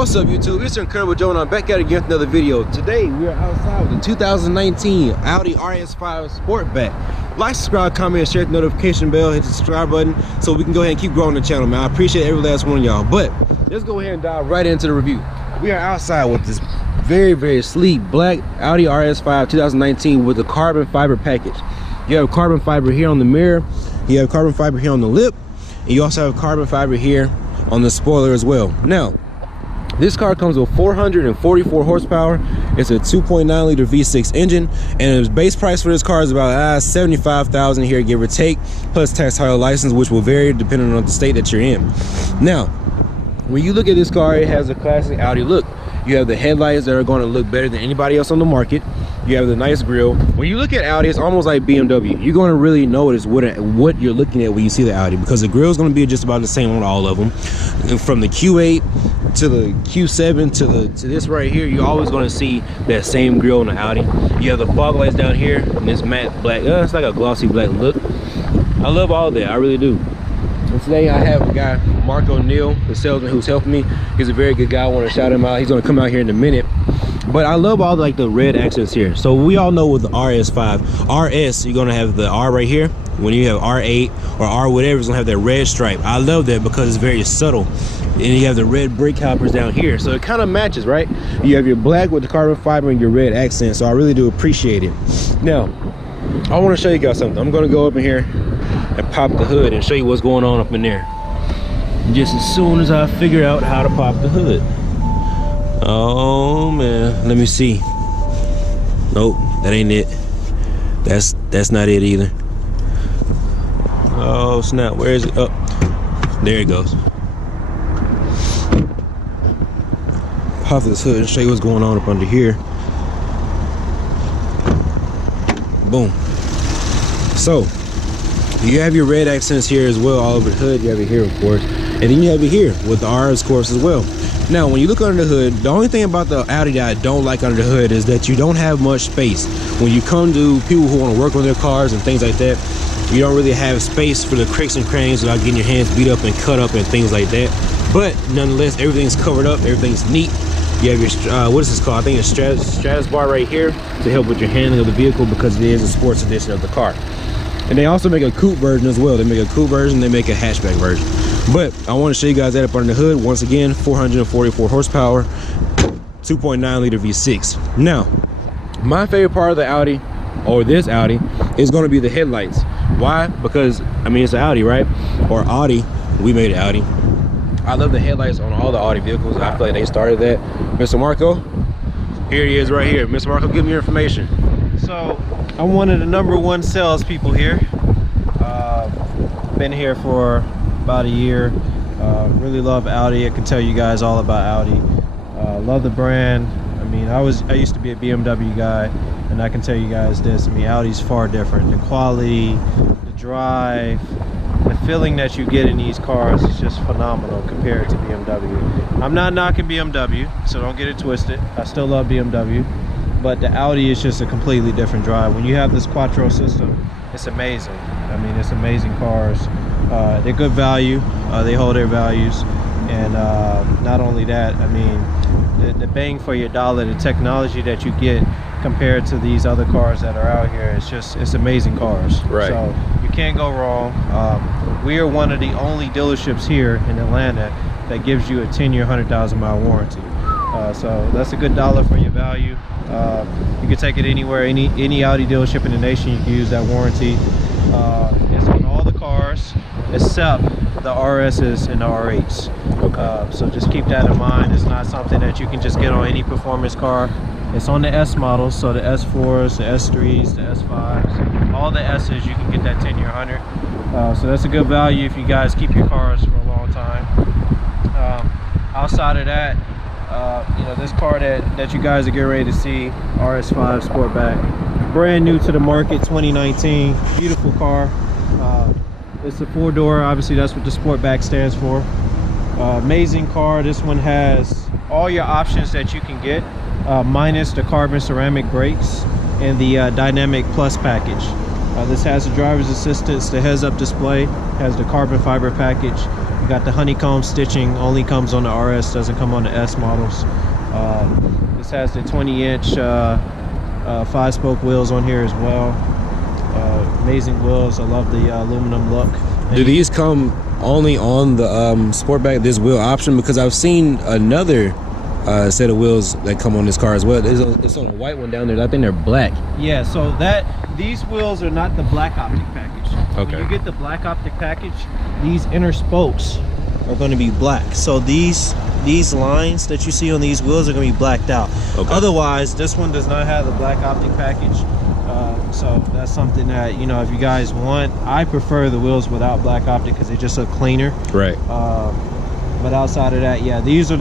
What's up, YouTube? It's Incredible Joe, and I'm back at it again with another video. Today we are outside with the 2019 Audi RS5 Sportback. Like, subscribe, comment, share the notification bell, hit the subscribe button so we can go ahead and keep growing the channel, man. I appreciate every last one of y'all. But let's go ahead and dive right into the review. We are outside with this very sleek black Audi RS5 2019 with a carbon fiber package. You have carbon fiber here on the mirror, you have carbon fiber here on the lip, and you also have carbon fiber here on the spoiler as well. Now, this car comes with 444 horsepower. It's a 2.9 liter V6 engine, and the base price for this car is about $75,000 here, give or take, plus tax, title, license, which will vary depending on the state that you're in. Now, when you look at this car, it has a classic Audi look. You have the headlights that are going to look better than anybody else on the market. You have the nice grille. When you look at Audi, it's almost like BMW. You're going to really notice what you're looking at when you see the Audi, because the grille is going to be just about the same on all of them. And from the Q8 to the Q7 to this right here, you're always going to see that same grille on the Audi. You have the fog lights down here, and this matte black. It's like a glossy black look. I love all that. I really do. And today I have a guy, Neal, the salesman who's helping me. He's a very good guy. I want to shout him out. He's going to come out here in a minute. But I love all the red accents here. So we all know with the RS5, RS, you're going to have the R right here. When you have R8 or R whatever, it's going to have that red stripe. I love that because it's very subtle. And you have the red brake calipers down here. So it kind of matches, right? You have your black with the carbon fiber and your red accent. So I really do appreciate it. Now, I want to show you guys something. I'm going to go up in here and pop the hood and show you what's going on up in there. Just as soon as I figure out how to pop the hood. Oh man, let me see. Nope, that ain't it. That's not it either. Oh snap, where is it? Oh, there it goes. Pop this hood and show you what's going on up under here. Boom. So you have your red accents here as well, all over the hood. You have it here, of course, and then you have it here with the RS, of course, as well. Now, when you look under the hood, the only thing about the Audi that I don't like under the hood is that you don't have much space. When you come to people who want to work on their cars and things like that, you don't really have space for the cricks and crannies without getting your hands beat up and cut up and things like that. But nonetheless, everything's covered up, everything's neat. You have your, what is this called? I think it's stratus bar right here to help with your handling of the vehicle, because it is a sports edition of the car. And they also make a coupe version as well. They make a coupe version, they make a hatchback version. But I want to show you guys that up under the hood. Once again, 444 horsepower, 2.9 liter V6. Now, my favorite part of the Audi, or this Audi, is going to be the headlights. Why? Because, I mean, it's an Audi, right? Or Audi. We made it Audi. I love the headlights on all the Audi vehicles. I feel like they started that. Mr. Marco, here he is right here. Mr. Marco, give me your information. So, I'm one of the #1 salespeople here. Been here for about a year. Really love Audi. I can tell you guys all about Audi. Love the brand. I mean, I used to be a BMW guy, and I can tell you guys this. I mean, Audi's far different. The quality, the drive, the feeling that you get in these cars is just phenomenal compared to BMW. I'm not knocking BMW, so don't get it twisted. I still love BMW, but the Audi is just a completely different drive. When you have this Quattro system, it's amazing. I mean, it's amazing cars. They're good value. They hold their values, and not only that, I mean, the bang for your dollar, the technology that you get compared to these other cars that are out here, it's amazing cars. Right. So you can't go wrong. We are one of the only dealerships here in Atlanta that gives you a 10-year, 100,000-mile warranty. So that's a good dollar for your value. You can take it anywhere, any Audi dealership in the nation. You can use that warranty. It's on all the cars except the RSs and the R8s. Okay. So just keep that in mind. It's not something that you can just get on any performance car. It's on the S models, so the S4s, the S3s, the S5s, all the S's, you can get that 10-year 100. So that's a good value if you guys keep your cars for a long time. Outside of that, you know, this car that you guys are getting ready to see, RS5 Sportback, brand new to the market, 2019, beautiful car. It's a 4-door, obviously that's what the Sportback stands for. Amazing car. This one has all your options that you can get, minus the carbon ceramic brakes and the Dynamic Plus package. This has the driver's assistance, the heads-up display, has the carbon fiber package, You got the honeycomb stitching, only comes on the RS, doesn't come on the S models. This has the 20-inch 5-spoke wheels on here as well. Amazing wheels. I love the aluminum look. Do these come only on the Sportback, this wheel option? Because I've seen another set of wheels that come on this car as well. It's on a white one down there. I think they're black. Yeah, so these wheels are not the black optic package. Okay. When you get the black optic package, these inner spokes are going to be black. So these lines that you see on these wheels are going to be blacked out. Okay. Otherwise, this one does not have the black optic package. So that's something that, you know, if you guys want, I prefer the wheels without black optic because they just look cleaner. Right. But outside of that, yeah, these are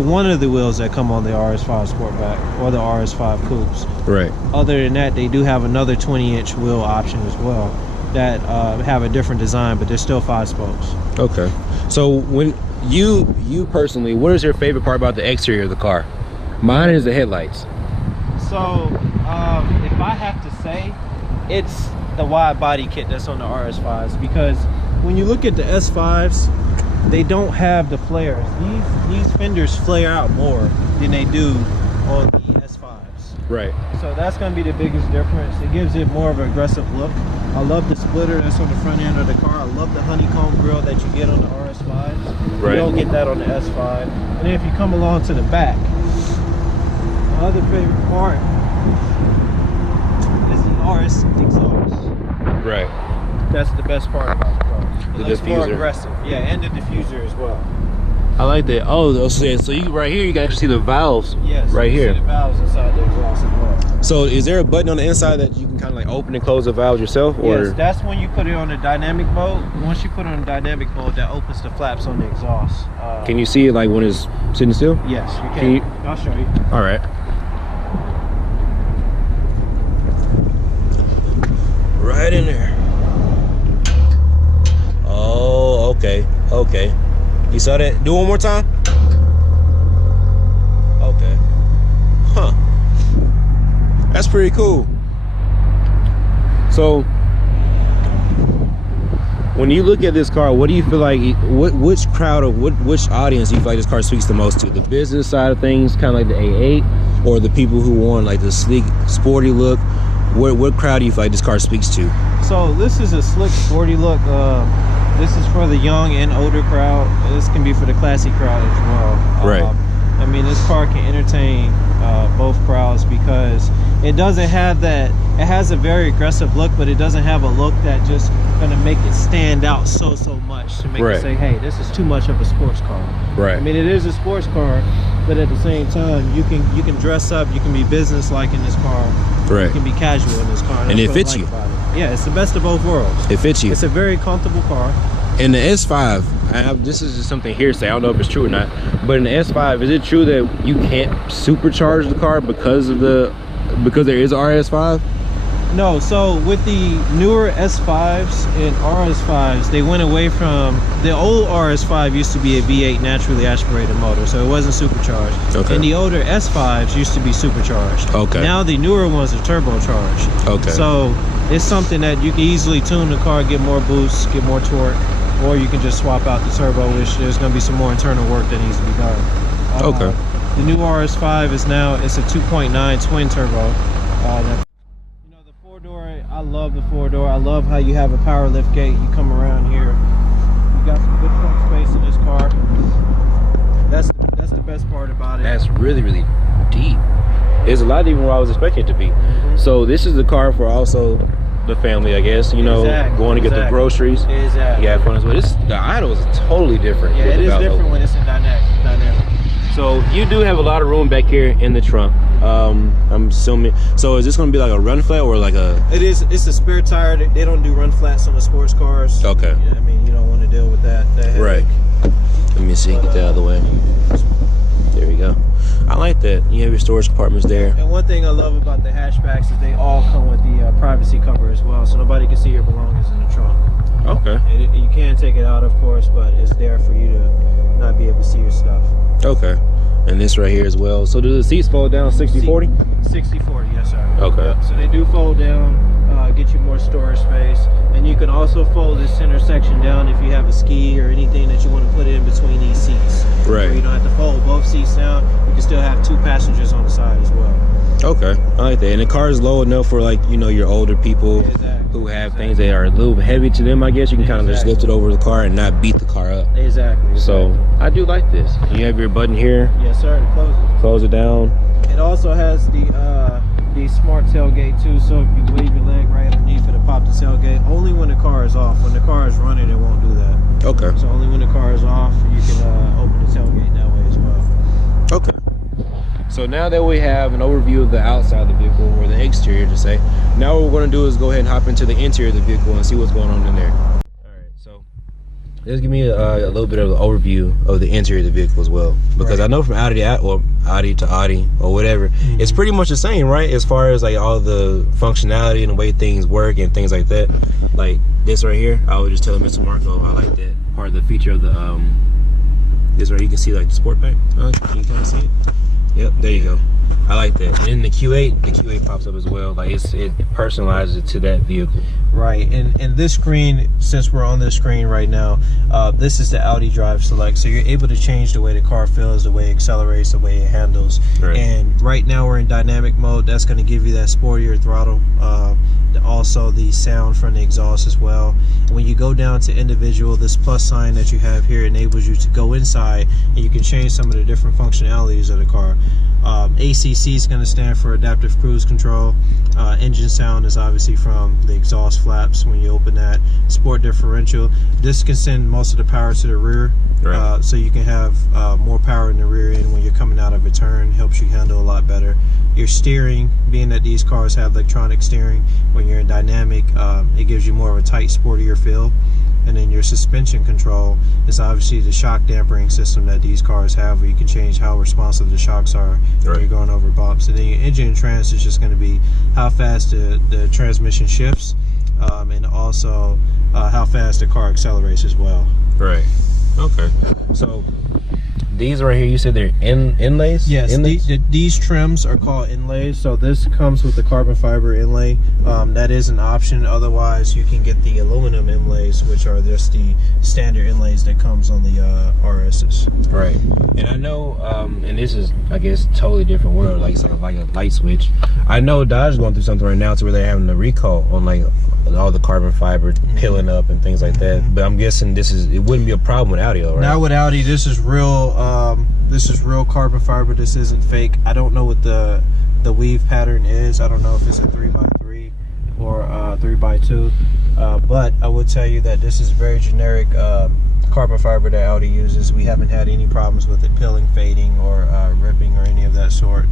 one of the wheels that come on the RS5 Sportback or the RS5 Coupes. Right. Other than that, they do have another 20-inch wheel option as well that have a different design, but they're still 5 spokes. Okay. So when you personally, what is your favorite part about the exterior of the car? Mine is the headlights. So if I have to say, it's the wide body kit that's on the RS5s, because when you look at the S5s, they don't have the flares. These fenders flare out more than they do on the S5s. Right. So that's going to be the biggest difference. It gives it more of an aggressive look. I love the splitter that's on the front end of the car. I love the honeycomb grille that you get on the RS5s. Right. You don't get that on the S5. And then if you come along to the back, my other favorite part is the RS exhaust. Right. That's the best part about the car. It looks more diffuser. aggressive. Yeah, and the diffuser as well. I like that. Oh, so you right here, you can actually see the valves. Yes. Right here. See the valves inside the exhaust as well. So is there a button on the inside that you can kind of like open and close the valves yourself? Or? Yes, that's when you put it on the dynamic mode. Once you put it on dynamic mode, that opens the flaps on the exhaust. Can you see it like when it's sitting still? Yes, you can. I'll show you. All right. Right in there. Oh, okay, okay. You saw that? Do it one more time. Okay. Huh. That's pretty cool. So, when you look at this car, what do you feel like? Which crowd or which audience do you feel like this car speaks the most to? The business side of things, kind of like the A8, or the people who want like the sleek, sporty look? What crowd do you feel like this car speaks to? So this is a slick, sporty look. This is for the young and older crowd. This can be for the classy crowd as well. Right. I mean, this car can entertain both crowds because it doesn't have that. It has a very aggressive look, but it doesn't have a look that just gonna make it stand out so much to make it say, hey, this is too much of a sports car. Right. I mean, it is a sports car, but at the same time, you can dress up, you can be business-like in this car. Right. You can be casual in this car. And it fits you. Yeah, it's the best of both worlds. It fits you. It's a very comfortable car. In the S5, this is just something hearsay, I don't know if it's true or not, but in the S5, is it true that you can't supercharge the car because there is RS5? No, so with the newer S5s and RS5s, they went away from the old RS5 used to be a V8 naturally aspirated motor, so it wasn't supercharged. Okay. And the older S5s used to be supercharged. Okay. Now the newer ones are turbocharged. Okay. So it's something that you can easily tune the car, get more boost, get more torque, or you can just swap out the turbo, which there's going to be some more internal work that needs to be done. Okay. The new RS5 is now, it's a 2.9 twin turbo. You know, the four-door, I love the four-door. I love how you have a power lift gate. You come around here, you got some good front space in this car. That's the best part about it. That's really deep. It's a lot deeper than what I was expecting it to be. So this is the car for also the family, I guess, you know, going to get the groceries. Exactly. Yeah, fun as well. The idle is totally different. Yeah, it is different when it's in dynamic. So you do have a lot of room back here in the trunk. I'm assuming. So is this going to be like a run flat or like a? It's a spare tire. They don't do run flats on the sports cars. Okay. Yeah, I mean, you don't want to deal with that right. Let me see. Get that out of the way. There we go. I like that. You have your storage compartments there. And one thing I love about the hatchbacks is they all come with the privacy cover as well, so nobody can see your belongings in the trunk. Okay. You can take it out, of course, but it's there for you to not be able to see your stuff. Okay. And this right here as well. So do the seats fold down 60/40? 60/40, yes sir. Okay. Yep. So they do fold down. get you more storage space. And you can also fold this center section down if you have a ski or anything that you want to put in between these seats. Right. So you don't have to fold both seats down. You can still have 2 passengers on the side as well. Okay, I like that. And the car is low enough for, like, you know, your older people who have things that are a little heavy to them, I guess. You can kind of just lift it over the car and not beat the car up. Exactly. So I do like this. You have your button here. Yes, sir. To close it. Close it down. It also has the smart tailgate too, so if you wave your leg right underneath, it'll pop the tailgate. Only when the car is off. When the car is running, it won't do that. Okay. So only when the car is off, you can open the tailgate that way as well. Okay. So now that we have an overview of the outside of the vehicle, or the exterior to say, now what we're going to do is go ahead and hop into the interior of the vehicle and see what's going on in there. Alright, so let's give me a little bit of an overview of the interior of the vehicle as well. Because I know from Audi to Audi or whatever, it's pretty much the same, right? As far as like all the functionality and the way things work and things like that. Like this right here, I was just telling Mr. Marco, I like that part of the feature of the this right, you can see like the Sportback. Can you kind of see it? Yep, there you go. I like that. And then the Q8 pops up as well. Like it personalizes it to that vehicle. Right, and this screen, since we're on this screen right now, this is the Audi Drive Select. So you're able to change the way the car feels, the way it accelerates, the way it handles. Right. And right now we're in dynamic mode. That's going to give you that sportier throttle. Also the sound from the exhaust as well. And when you go down to individual, this plus sign that you have here enables you to go inside and you can change some of the different functionalities of the car. ACC is going to stand for adaptive cruise control. Engine sound is obviously from the exhaust flaps when you open that. Sport differential. This can send most of the power to the rear. Right. So you can have more power in the rear end when you're coming out of a turn. Helps you handle a lot better. Your steering, being that these cars have electronic steering, when you're in dynamic, it gives you more of a tight, sportier feel. And then your suspension control is obviously the shock dampening system that these cars have, where you can change how responsive the shocks are when you're going over bumps. And then your engine and trans is just going to be how fast the transmission shifts, and also how fast the car accelerates as well. Right. Okay. So these right here, you said they're inlays? Yes, these trims are called inlays. So this comes with the carbon fiber inlay. That is an option. Otherwise, you can get the aluminum inlays, which are just the standard inlays that comes on the RSs. Right. And I know, and this is, I guess, totally different world, like sort of like a light switch. I know Dodge is going through something right now to where they're having a recall on like all the carbon fiber peeling up and things like that. But I'm guessing it wouldn't be a problem with Audi, right? Not with Audi. This is real. This is real carbon fiber. This isn't fake. I don't know what the weave pattern is. I don't know if it's a 3x3 or 3x2. But I would tell you that this is very generic carbon fiber that Audi uses. We haven't had any problems with it peeling, fading, or ripping, or any of that sort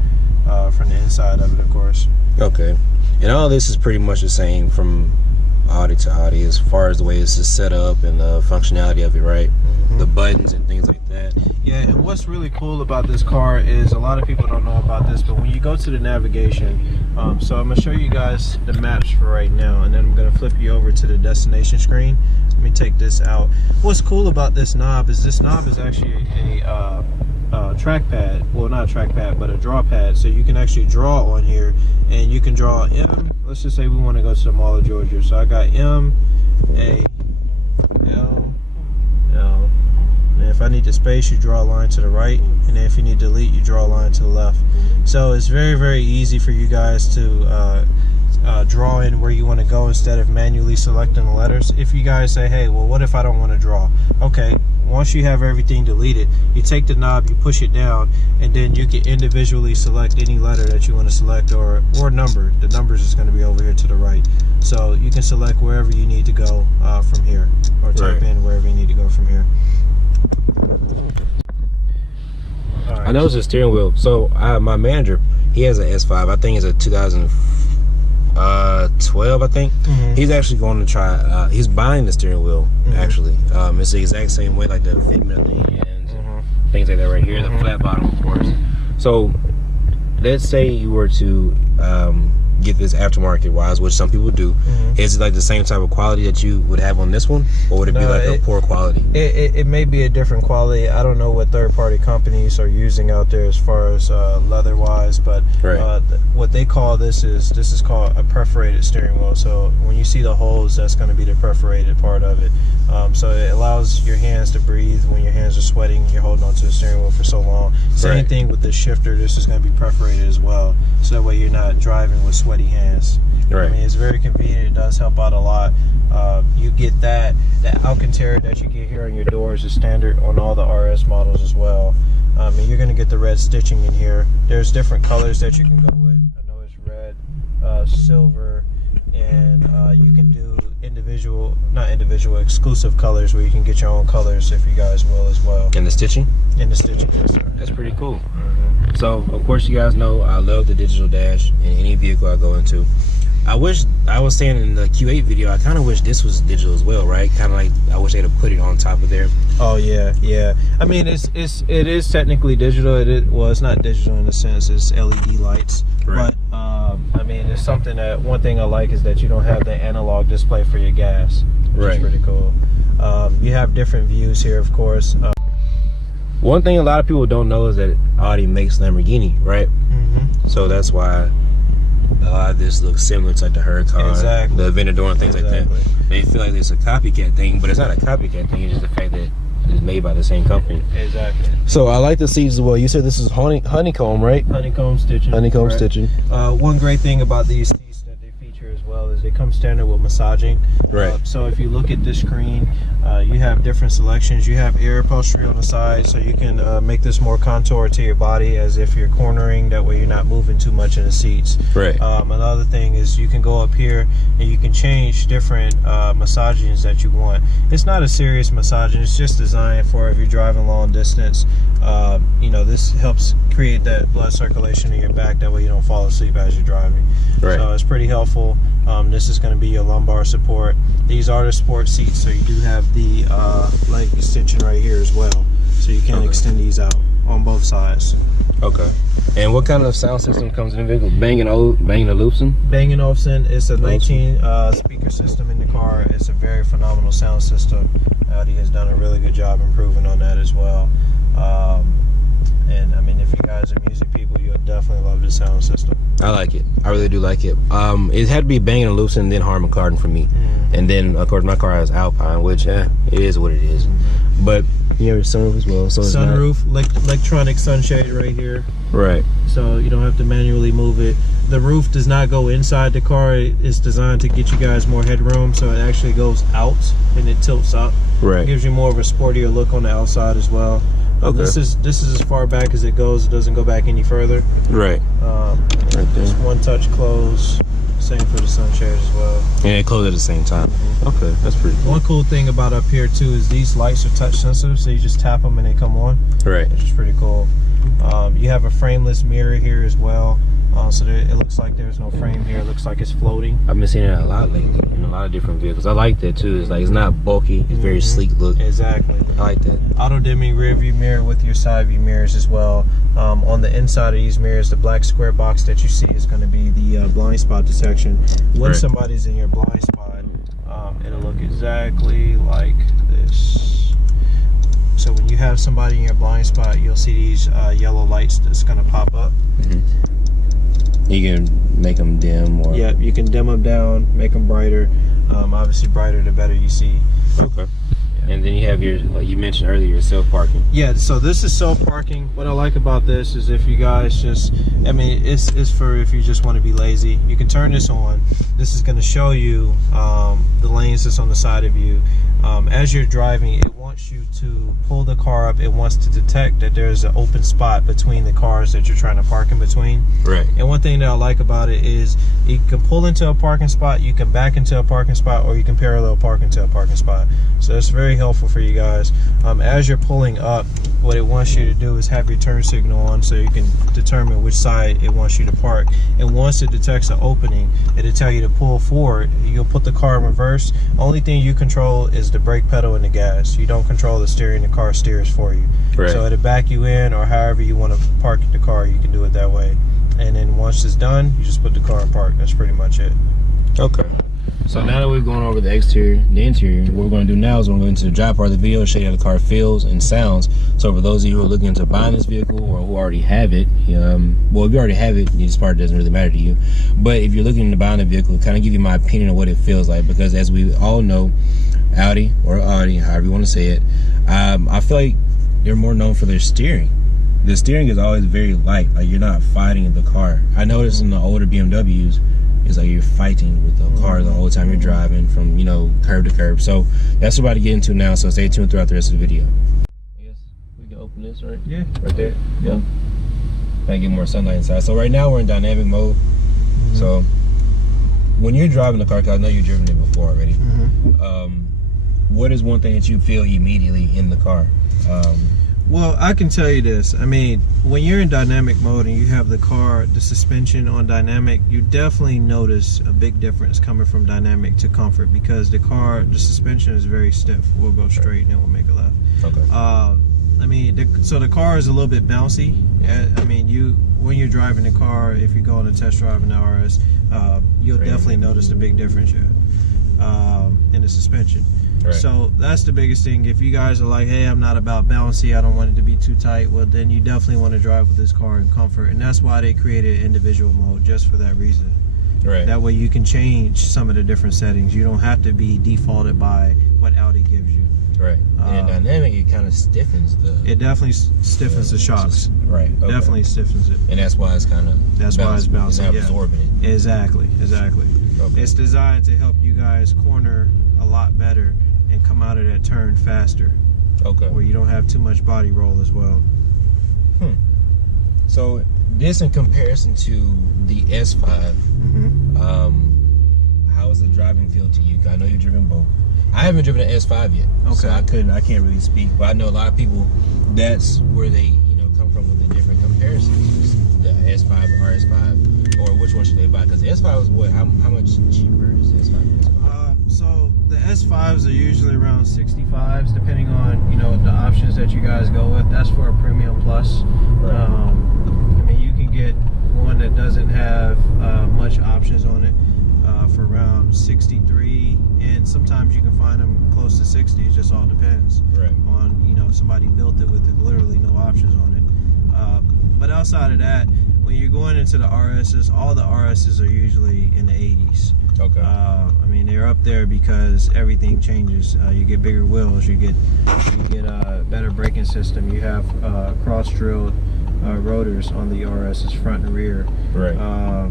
from the inside of it, of course. Okay. And all this is pretty much the same from Audi to Audi as far as the way it's set up and the functionality of it, right? The buttons and things like that. Yeah, and what's really cool about this car is a lot of people don't know about this, but when you go to the navigation, so I'm going to show you guys the maps for right now, and then I'm going to flip you over to the destination screen. Let me take this out. What's cool about this knob is actually a trackpad. Well, not a trackpad, but a draw pad. So you can actually draw on here, and you can draw M. Let's just say we want to go to the Mall of Georgia. So I got M, A, L, L. And if I need to space, you draw a line to the right, and then if you need to delete, you draw a line to the left. So it's very, very easy for you guys to draw in where you want to go instead of manually selecting the letters. If you guys say, hey, well, what if I don't want to draw? Okay, once you have everything deleted, you take the knob, you push it down, and then you can individually select any letter that you want to select, or number. The numbers is going to be over here to the right. So you can select wherever you need to go from here, or type in wherever you need to go from here. I know it's a steering wheel. So my manager, he has an S5. I think it's a 2012, I think. He's actually going to try, he's buying the steering wheel, actually. It's the exact same way, like the fitment of the ends and things like that right here, the flat bottom, of course. So let's say you were to get this aftermarket wise, which some people do. Is it like the same type of quality that you would have on this one, or would it be like a poor quality? It may be a different quality. I don't know what third-party companies are using out there as far as leather wise, but what they call this is called a perforated steering wheel. So when you see the holes, that's going to be the perforated part of it. So it allows your hands to breathe when your hands are sweating and you're holding onto the steering wheel for so long. Same thing with the shifter. This is going to be perforated as well, so that way you're not driving with sweaty hands. I mean, it's very convenient. It does help out a lot. You get that Alcantara that you get here on your doors is standard on all the RS models as well. And you're going to get the red stitching in here. There's different colors that you can go with. I know it's red, silver, and you can do exclusive colors where you can get your own colors if you guys will as well. And the stitching? And the stitching, yes, sir. That's pretty cool. So, of course, you guys know I love the digital dash in any vehicle I go into. I wish, I was saying in the Q8 video, I kind of wish this was digital as well, right? Kind of like, I wish they'd have put it on top of there. Oh yeah, yeah. I mean, it is technically digital. Well, it's not digital in the sense it's LED lights, but I mean, it's something that, one thing I like is that you don't have the analog display for your gas, which is pretty cool. You have different views here, of course. One thing a lot of people don't know is that Audi makes Lamborghini, right? So that's why a lot of this looks similar to like the Huracan, the Aventador, and things like that. They feel like it's a copycat thing, but it's not a copycat thing. It's just the fact that it's made by the same company. So I like the seats as well. You said this is honeycomb, right? Honeycomb stitching. Honeycomb stitching. One great thing about these seats that they feature as well is they come standard with massaging. So if you look at this screen, you have different selections. You have air upholstery on the side, so you can make this more contoured to your body as if you're cornering. That way you're not moving too much in the seats. Another thing is you can go up here and you can change different massagings that you want. It's not a serious massaging. It's just designed for if you're driving long distance. You know, this helps create that blood circulation in your back. That way you don't fall asleep as you're driving. So it's pretty helpful. This is going to be your lumbar support. These are the sport seats, so you do have the leg extension right here as well, so you can extend these out on both sides. And what kind of sound system comes in the vehicle? Bang & Olufsen? Bang & Olufsen. It's a 19 speaker system in the car. It's a very phenomenal sound system. Audi has done a really good job improving on that as well. And I mean, if you guys are music people, you'll definitely love the sound system. I like it. I really do like it. It had to be Bang & Olufsen, then Harman Kardon for me. And then, of course, my car has Alpine, which it is what it is. But you have a sunroof as well. So sunroof, electronic sunshade right here. So you don't have to manually move it. The roof does not go inside the car. It's designed to get you guys more headroom, so it actually goes out and it tilts up. It gives you more of a sportier look on the outside as well. This is as far back as it goes. It doesn't go back any further. Just one touch close. Same for the sunshade as well. And it closes at the same time. That's pretty cool. One cool thing about up here too is these lights are touch sensitive, so you just tap them and they come on. Which is pretty cool. You have a frameless mirror here as well. So it looks like there's no frame here. It looks like it's floating. I've been seeing that a lot lately in a lot of different vehicles. I like that too. It's like, it's not bulky. It's very sleek look. I like that. Auto dimming rear view mirror with your side view mirrors as well. On the inside of these mirrors, the black square box that you see is going to be the blind spot detection. When somebody's in your blind spot, it'll look exactly like this. So when you have somebody in your blind spot, you'll see these yellow lights that's going to pop up. You can make them dim, or you can dim them down, make them brighter. Obviously, brighter the better you see. And then you have your, like you mentioned earlier, your self parking. So this is self parking. What I like about this is if you guys just, I mean, it's for if you just want to be lazy. You can turn this on. This is going to show you the lanes that's on the side of you. As you're driving, it wants you to pull the car up. It wants to detect that there's an open spot between the cars that you're trying to park in between. And one thing that I like about it is you can pull into a parking spot, you can back into a parking spot, or you can parallel park into a parking spot. So that's very helpful for you guys. As you're pulling up, what it wants you to do is have your turn signal on so you can determine which side it wants you to park. And once it detects an opening, it'll tell you to pull forward. You'll put the car in reverse. Only thing you control is the brake pedal and the gas. You don't control the steering. The car steers for you. So it'll back you in, or however you want to park the car, you can do it that way. And then once it's done, you just put the car in park. That's pretty much it. So now that we've gone over the exterior, the interior, what we're going to do now is we're going to go into the drive part of the video, show you how the car feels and sounds. So for those of you who are looking into buying this vehicle or who already have it, well, if you already have it, this part doesn't really matter to you. But if you're looking into buying a vehicle, kind of give you my opinion of what it feels like, because as we all know, Audi, however you want to say it, I feel like they're more known for their steering. The steering is always very light, like you're not fighting the car. I noticed in the older BMWs, it's like you're fighting with the car the whole time you're driving from, curb to curb. So that's what we're about to get into now, so stay tuned throughout the rest of the video. I guess we can open this, right? Yeah. Right there? Yeah. Gotta get more sunlight inside. So right now we're in dynamic mode. So when you're driving the car, because I know you've driven it before already, what is one thing that you feel immediately in the car? Well, I can tell you this. I mean, when you're in dynamic mode and you have the car, the suspension on dynamic, you definitely notice a big difference coming from dynamic to comfort, because the suspension is very stiff. We'll go straight and then we'll make a left. Okay. I mean, so the car is a little bit bouncy. I mean, when you're driving the car, if you go on a test drive in the RS, you'll definitely notice a big difference here in the suspension. Right. So that's the biggest thing. If you guys are like, hey, I'm not about bouncy, I don't want it to be too tight, well, then you definitely want to drive with this car in comfort. And that's why they created individual mode, just for that reason. Right. That way you can change some of the different settings. You don't have to be defaulted by what Audi gives you. Right. And in dynamic, it kind of stiffens it definitely stiffens the shocks. Right. Okay. Definitely stiffens it. And that's why it's kind of why it's bouncing. It's not absorbing it. Exactly. Okay. It's designed to help you guys corner a lot better and come out of that turn faster. Okay. Where you don't have too much body roll as well. So this, in comparison to the S5, how is the driving feel to you? I know you've driven both. I haven't driven an S5 yet, so I can't really speak. But I know a lot of people, that's where they come from with the different comparisons. The S5, RS5, or which one should they buy? Because the S5 is what? How much cheaper is the S5? So the S5s are usually around 65s, depending on the options that you guys go with. That's for a premium plus. Right. I mean, you can get one that doesn't have much options on it for around 63, and sometimes you can find them close to 60. It just all depends on somebody built it with literally no options on it. But outside of that, when you're going into the RSs, all the RSs are usually in the 80s. Okay. I mean, they're up there because everything changes. You get bigger wheels. You get a better braking system. You have cross-drilled rotors on the RSs, front and rear. Right.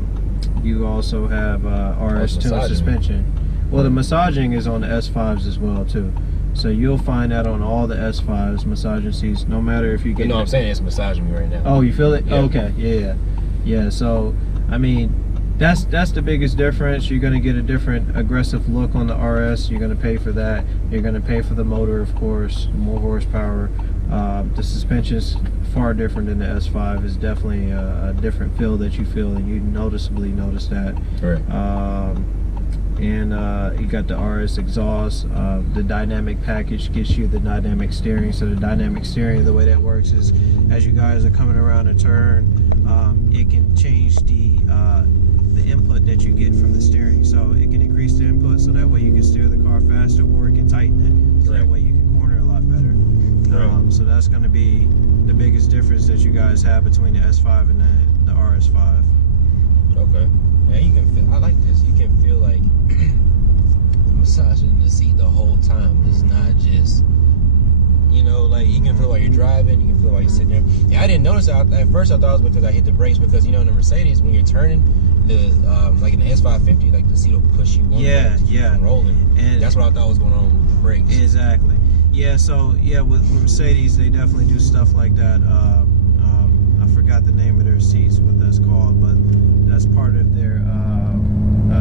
You also have RS tuned suspension. Well, the massaging is on the S5s as well too. So you'll find that on all the S5s, massaging seats, no matter if you get... I'm saying it's massaging me right now. Oh, you feel it? Yeah. Okay, yeah. So, I mean, that's the biggest difference. You're going to get a different aggressive look on the RS. You're going to pay for that. You're going to pay for the motor, of course, more horsepower. The suspension's far different than the S5. It's definitely a different feel that you feel, and you noticeably notice that. Right. And you got the RS exhaust. The dynamic package gets you the dynamic steering. So the dynamic steering, the way that works is, as you guys are coming around a turn, it can change the input that you get from the steering. So it can increase the input, so that way you can steer the car faster, or it can tighten it, so that way you can corner a lot better. So that's going to be the biggest difference that you guys have between the S5 and the RS5. Okay. Yeah, you can feel, I like this. You can feel like massaging the seat the whole time. It's not just, like you can feel while you're driving, you can feel while you're sitting there. Yeah, I didn't notice that. At first I thought it was because I hit the brakes, because in the Mercedes, when you're turning, like in the S550, like the seat will push you one way to keep from rolling. And that's what I thought was going on with the brakes. Exactly. Yeah, so with Mercedes, they definitely do stuff like that. I forgot the name of their seats, what that's called, but that's part of their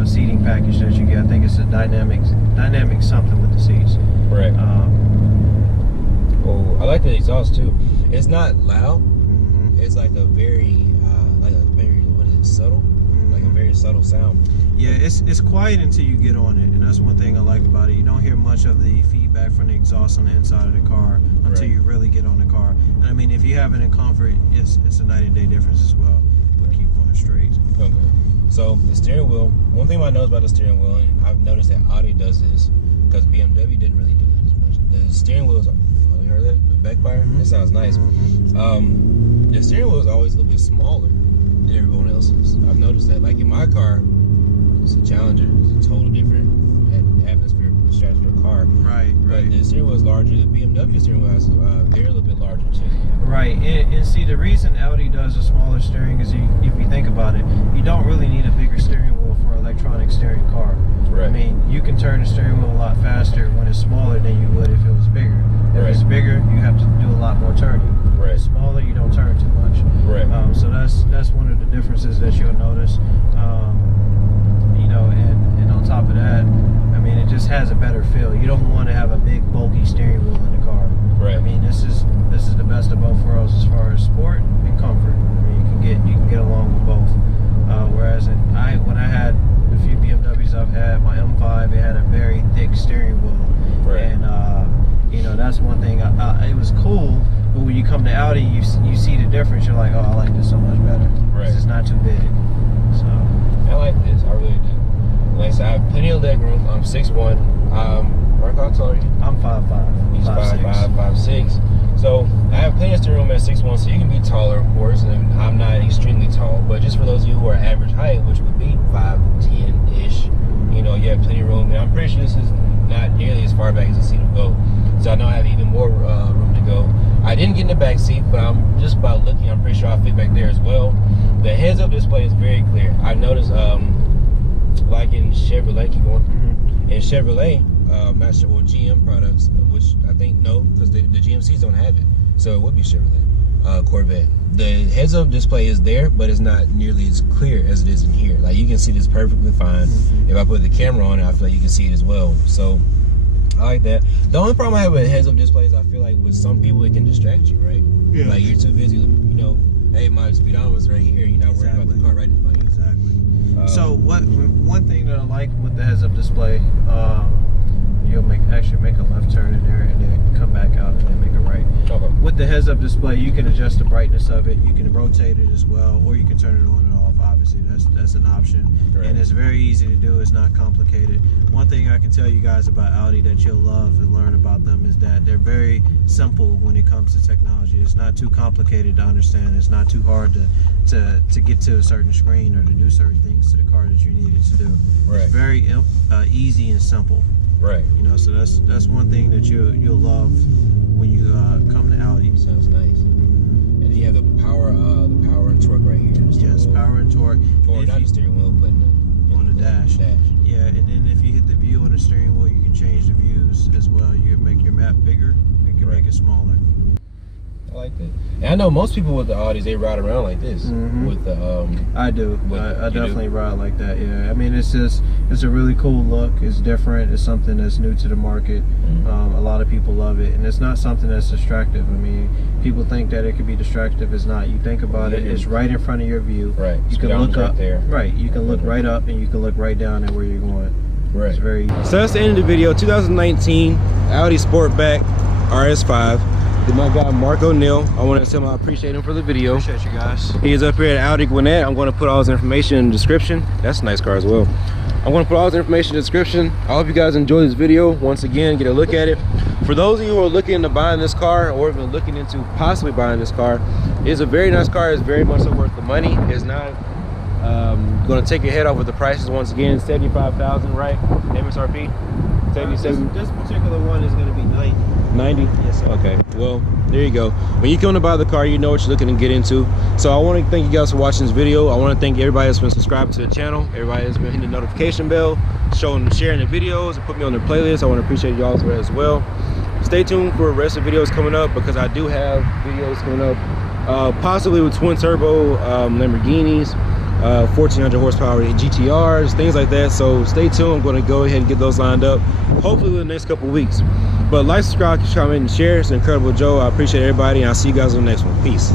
seating package that you get. I think it's a dynamic something with the seats. Right. I like the exhaust too. It's not loud. It's like a very what is it, subtle? Like a very subtle sound. Yeah, it's quiet until you get on it, and that's one thing I like about it. You don't hear much of the feedback from the exhaust on the inside of the car until you really get on the car. And I mean, if you have it in comfort, it's a night and day difference as well. We'll keep going straight. Okay. So the steering wheel, one thing I know about the steering wheel, and I've noticed that Audi does this because BMW didn't really do it as much. The steering wheel is, oh, you heard that? The backfire? That sounds nice. The steering wheel is always a little bit smaller than everyone else's. I've noticed that. Like in my car, it's a Challenger. It's a total different atmosphere, stratosphere car. Right. But the steering wheel is larger. The BMW steering wheel is they're a little bit larger too. Right, and see, the reason Audi does a smaller steering is, if you think about it, you don't really need a bigger steering wheel for an electronic steering car. Right. I mean, you can turn the steering wheel a lot faster when it's smaller than you would if it was bigger. If it's bigger, you have to do a lot more turning. Right. If it's smaller, you don't turn too much. Right. So that's one of the differences that you'll notice. You know, and on top of that, I mean, it just has a better feel. You don't want to have a big, bulky steering wheel in the car. Right. I mean, this is the best of both worlds as far as sport and comfort. I mean, you can get along with both. Whereas when I had a few BMWs I've had, my M5, it had a very thick steering wheel. Right. And you know, that's one thing. It was cool, but when you come to Audi, you see the difference. You're like, oh, I like this so much better. Right. It's not too big. So I like this. I really do. Like I said, I have plenty of leg room. I'm 6'1". Mark, how tall are you? I'm 5'5". He's 5'5", 5'6". So I have plenty of steering room at 6'1", so you can be taller, of course. And I'm not extremely tall, but just for those of you who are average height, which would be 5'10"-ish, you know, you have plenty of room. And I'm pretty sure this is not nearly as far back as the seat will go. So I know I have even more room to go. I didn't get in the back seat, but I'm just about looking. I'm pretty sure I'll fit back there as well. The heads-up display is very clear. I noticed, like in Chevrolet, keep going. In Chevrolet, not sure, well, GM products, which I think no, because the GMCs don't have it, so it would be Chevrolet, Corvette. The heads-up display is there, but it's not nearly as clear as it is in here. Like you can see this perfectly fine. If I put the camera on it, I feel like you can see it as well. So I like that. The only problem I have with heads-up displays, I feel like with some people it can distract you, right? Yeah. Like you're too busy, you know. Hey, my speedometer's right here. You're not worried about the car right in front of you. Exactly. So one thing that I like with the heads-up display, you'll actually make a left turn in there and then come back out and then make a right. Okay. With the heads-up display, you can adjust the brightness of it. You can rotate it as well, or you can turn it on and off. Obviously, that's an option, right. And it's very easy to do. It's not complicated. One thing I can tell you guys about Audi that you'll love and learn about them is that they're very simple when it comes to technology. It's not too complicated to understand. It's not too hard to get to a certain screen or to do certain things to the car that you needed to do. Right. It's very easy and simple. Right. You know, so that's one thing that you'll love when you come to Audi. Sounds nice. And you have the power and torque right here. Yes, power and torque. Or not the steering wheel, but on the dash. Yeah, and then if you hit the view on the steering wheel, you can change the views as well. You can make your map bigger. You can make it smaller. I like that. And I know most people with the Audis, they ride around like this. With the I do. I definitely ride like that. Yeah. I mean, it's a really cool look. It's different. It's something that's new to the market. A lot of people love it, and it's not something that's distractive. I mean, people think that it could be distractive. It's not. You think about it. It's right in front of your view. Right. You can look up there. Right. You can look right up, and you can look right down at where you're going. Right. It's very. So that's the end of the video. 2019 Audi Sportback RS5. My guy Marco Neal, I want to tell him I appreciate him for the video. Appreciate you guys. He is up here at Audi Gwinnett. I'm going to put all his information in the description. That's a nice car as well. I'm going to put all his information in the description. I hope you guys enjoy this video. Once again, get a look at it. For those of you who are looking into buying this car or even looking into possibly buying this car, it's a very nice car. It's very much so worth the money. It's not going to take your head off with the prices. Once again, $75,000, right? MSRP. 77. This particular one is going to be 90. Yes, sir. Okay, well, there you go. When you come to buy the car, you know what you're looking to get into. So I want to thank you guys for watching this video. I want to thank everybody that's been subscribing to the channel, everybody that's been hitting the notification bell, sharing the videos, and put me on the playlist. I want to appreciate y'all as well. Stay tuned for the rest of the videos coming up, because I do have videos coming up, possibly with twin turbo Lamborghinis, 1400 horsepower GTRs, things like that. So stay tuned. I'm going to go ahead and get those lined up, hopefully within the next couple of weeks. But like, subscribe, comment, and share. It's Incredible Joe. I appreciate everybody, and I'll see you guys on the next one. Peace.